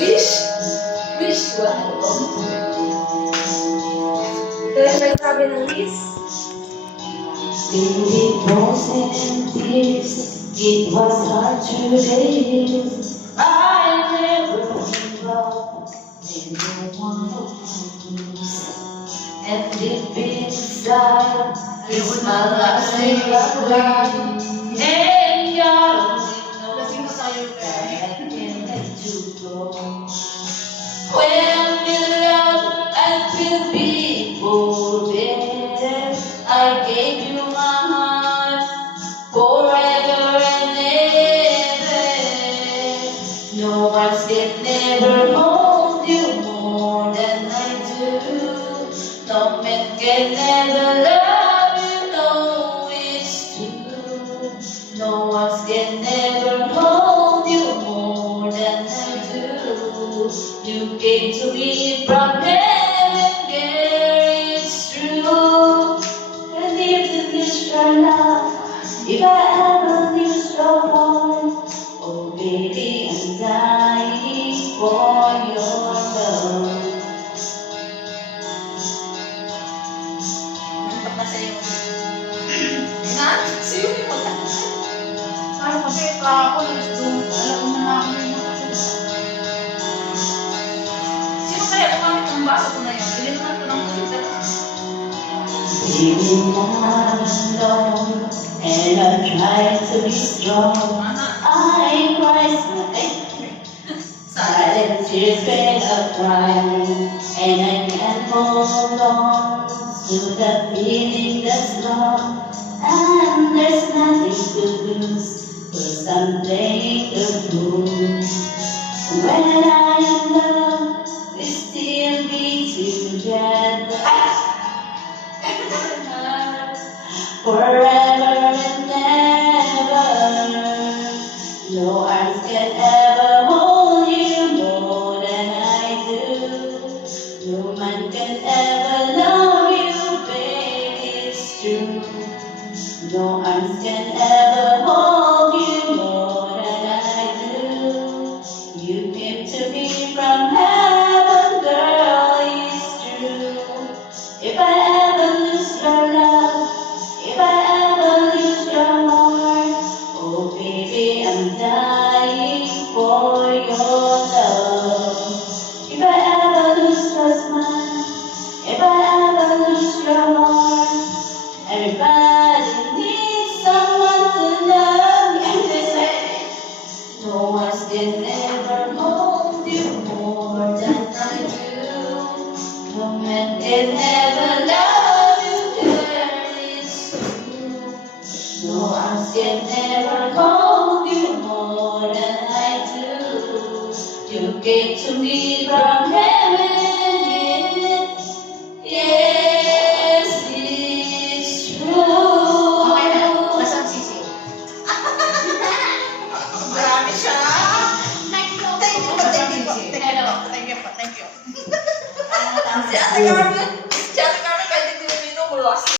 Wish to a hello. Kaya nagsabi ng wish. It wasn't tears, it was hard to live. I never gave up, never wanted to lose. And deep inside is my last day of life. And God only knows I can't let you go. When we love and feel people better, I gave you my heart forever and ever. No one can never hold you more than I do. No man can never love you, no, it's true. No one can never hold you more than I do. You came to me from heaven, there it's true. And if you miss your love, if I ever lose your heart, oh baby, I'm dying for your love. Nantok na sa'yo. Ha? Sino yung magkakita? Sabi kasi kahapon, alam mo na ako yung sino kaya kumamit ng baso ko na yun? Bili naman ko ng Twitter. Baby, I'm alone, and I'm trying to be strong. I cry silent tears when I cry, and I can't hold on to the feeling that's wrong. And there's nothing to lose, 'cause I'm playing the fool. When I am loved, we still be together. Forever and ever. No arms can ever hold you more than I do. No man can ever love you, baby, it's true. No arms can ever hold you more than I do. You came to me from heaven, girl, it's true. If I ever lose your love, if I ever lose your heart, oh baby, I'm dying for your love. If I ever lose your smile, if I ever lose your heart, everybody needs someone to love. And they say, no one can ever hold you more than I do. No man can ever love you, girl, it's true. No arms can never hold you more than I do. You came to me from heaven, yes, it's true. Okay na, nasaan sisi? Marami siya. Thank you po. Thank you po. Thank you po. Si Ate Carmen.